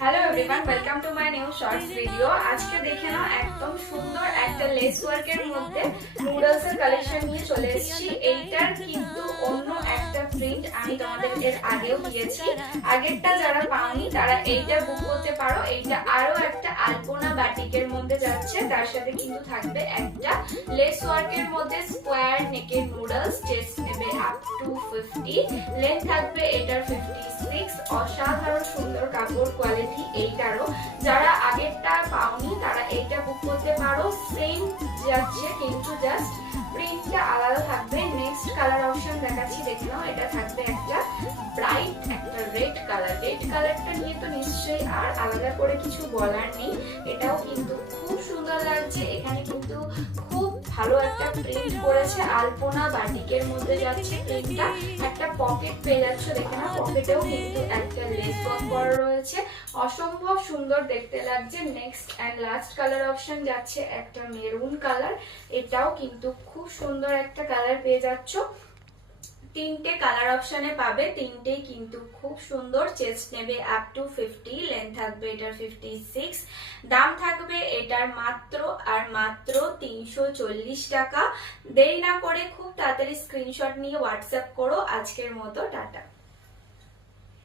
Hello everyone, welcome to my new shorts video. আজকে দেখে নাও একদম সুন্দর একটা লেস ওয়ার্কের মধ্যে নুডলস এর কালেকশন নিয়ে চলে এসেছি। এইটার কিন্তু অন্য একটা প্রিন্ট আমি তোমাদের এর আগেও দিয়েছি। আগেরটা যারা পাওনি তারা এইটা বুক করতে পারো। এইটা আরো একটা আলপনা বাটিকের মধ্যে যাচ্ছে, তার সাথে কিন্তু থাকবে একটা লেস ওয়ার্কের মধ্যে স্কোয়ার নেকের নুডলস। চেস্ট নেবে আপ টু 50, লেন্থ থাকবে এটার 56। অসাধারণ সুন্দর কাপড় কোয়ালিটি এইটারও। যারা আগেরটা পাওনি তারা এইটা বুক করতে পারো। সেম যাচ্ছে কিন্তু জাস্ট প্রিন্টটা আলাদা থাকবে। নেক্সট কালার অপশন দেখাচ্ছি, দেখে নাও। এটা থাকবে একটা ব্রাইট একটা রেড কালার। রেড কালারটা নিয়ে তো নিশ্চয়ই আর আলাদা করে কিছু বলার নেই। এটাও কিন্তু খুব সুন্দর লাগছে। এখানে কিন্তু খুব ভালো একটা প্রিন্ট করেছে, আলপনা বাটিকের মধ্যে যাচ্ছে প্রিন্টটা। একটা পকেট পেয়ে যাচ্ছ, দেখে না, পকেটেও কিন্তু একটা লেস ওয়ার্ক করা রয়েছে। অসম্ভব সুন্দর দেখতে লাগছে। Next and last colour option যাচ্ছে একটা মেরুন কালার। এটাও কিন্তু খুব সুন্দর একটা কালার পেয়ে যাচ্ছ। তিনটে কালার অপশনে পাবে, তিনটেই কিন্তু খুব সুন্দর। চেস্ট নেবে আপ টু 50, লেন্থ থাকবে এটার 56। দাম থাকবে এটার মাত্র আর মাত্র 340 টাকা। দেরি না করে খুব তাড়াতাড়ি স্ক্রিনশট নিয়ে হোয়াটসঅ্যাপ করো। আজকের মতো টাটা।